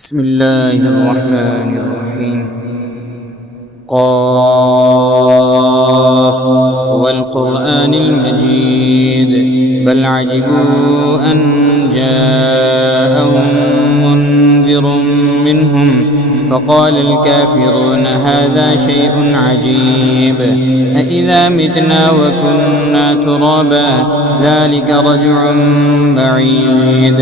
بسم الله الرحمن الرحيم. قاف والقرآن المجيد بل عجبوا أن جاءهم منذر منهم فقال الكافرون هذا شيء عجيب أإذا متنا وكنا ترابا ذلك رجع بعيد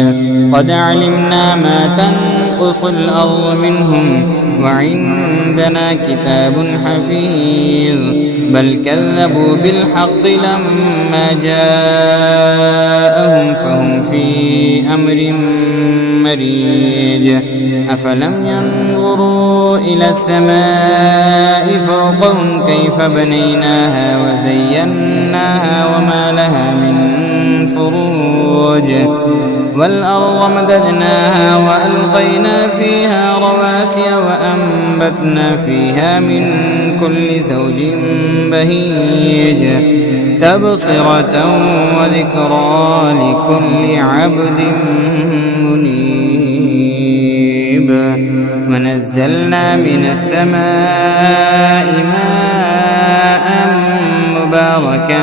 قد علمنا ما تنقص الأرض منهم وعندنا كتاب حفيظ بل كذبوا بالحق لما جاءهم فهم في أمر مريج أفلم ينظروا إلى السماء فوقهم كيف بنيناها وزيناها وما لها من فروج والأرض مددناها وألقينا فيها رواسي وأنبتنا فيها من كل زوج بهيج تبصرة وذكرى لكل عبد منيب ونزلنا من السماء ماء مباركا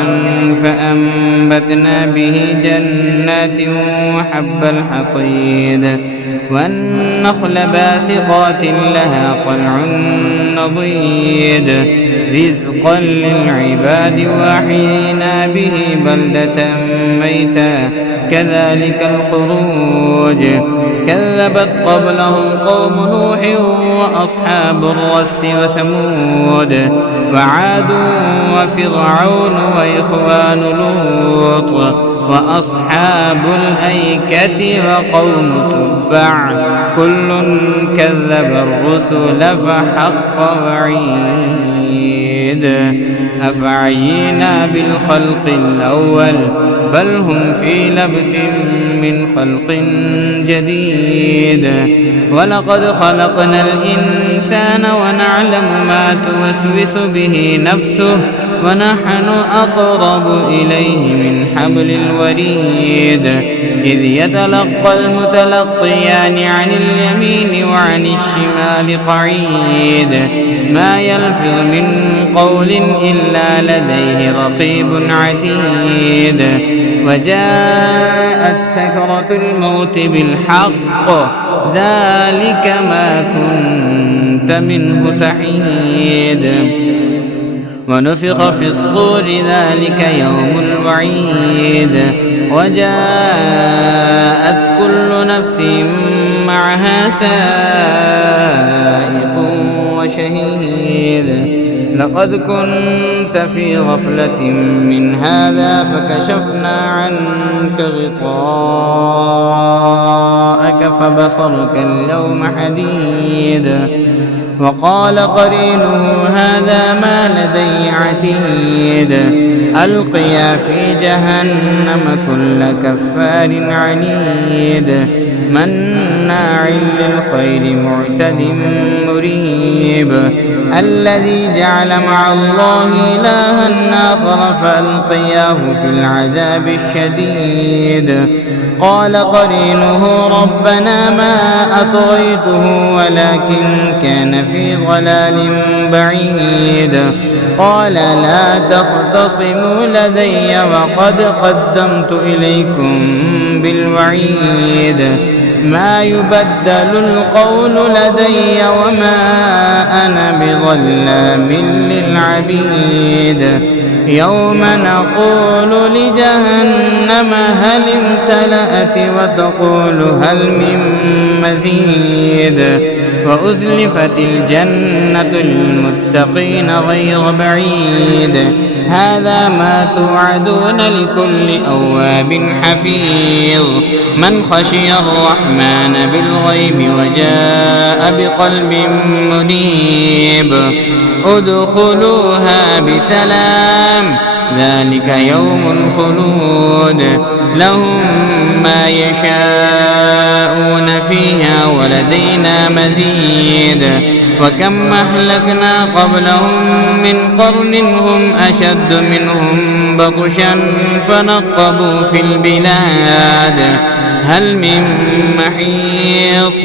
فأنبتنا به جنات وحب الحصيد والنخل باسقات لها طلع نضيد رزقا للعباد وأحيينا به بلدة ميتا كذلك الخروج كذبت قبلهم قوم نوح وأصحاب الرس وثمود وعاد وفرعون وإخوان لوط وأصحاب الأيكة وقوم تبع كل كذب الرسل فحق وعيد أفعينا بالخلق الأول بل هم في لبس من خلق جديد ولقد خلقنا الإنسان ونعلم ما توسوس به نفسه ونحن أقرب إليه من حبل الوريد إذ يتلقى المتلقيان عن اليمين وعن الشمال قعيد ما يلفظ من قول إلا لديه رقيب عتيد وجاءت سكرة الموت بالحق ذلك ما كنت منه تحيد ونفخ في الصور ذلك يوم الوعيد وجاءت كل نفس معها سائق وشهيد لقد كنت في غفلة من هذا فكشفنا عنك غطاءك فبصرك اليوم حديد وقال قرينه هذا ما لدي عتيد ألقيا في جهنم كل كفار عنيد مناع للخير معتد مريب الذي جعل مع الله إلها آخر فألقياه في العذاب الشديد قال قرينه ربنا ما أطغيته ولكن كان في ضلال بعيد قال لا تختصموا لدي وقد قدمت إليكم بالوعيد ما يبدل القول لدي وما أنا بظلام للعبيد يوم نقول لجهنم هل امتلأت وتقول هل من مزيد وأزلفت الجنة للمتقين غير بعيد هذا ما توعدون لكل أواب حفيظ من خشي الرحمن بالغيب وجاء بقلب منيب ادخلوها بسلام ذلك يوم الخلود لهم ما يشاءون فيها ولدينا مزيد وكم أهلكنا قبلهم من قرن هم أشد منهم بطشا فنقبوا في البلاد هل من محيص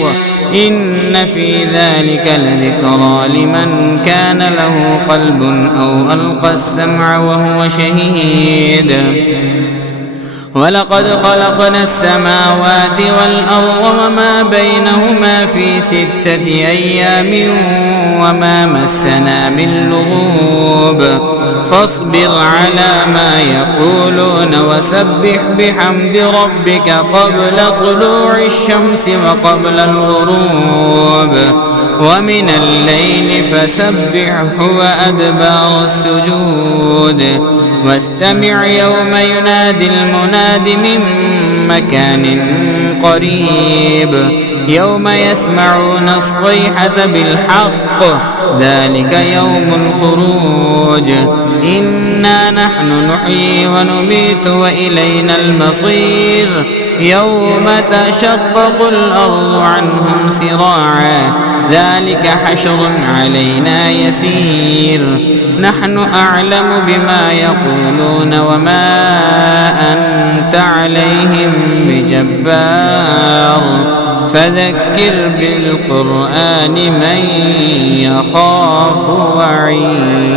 إن في ذلك لذكرى لمن كان له قلب أو ألقى السمع وهو شهيد ولقد خلقنا السماوات والأرض وما بينهما في 6 أيام وما مسنا من لغوب فاصبر على ما يقولون وسبح بحمد ربك قبل طلوع الشمس وقبل الغروب ومن الليل فسبحه وأدبار السجود واستمع يوم ينادي المناد من مكان قريب يوم يسمعون الصيحة بالحق ذلك يوم الخروج إنا نحن نحيي ونميت وإلينا المصير يوم تشقق الأرض عنهم سراعا ذلك حشر علينا يسير نحن أعلم بما يقولون وما أنت عليهم بجبار فذكر بالقرآن من يخاف وعيد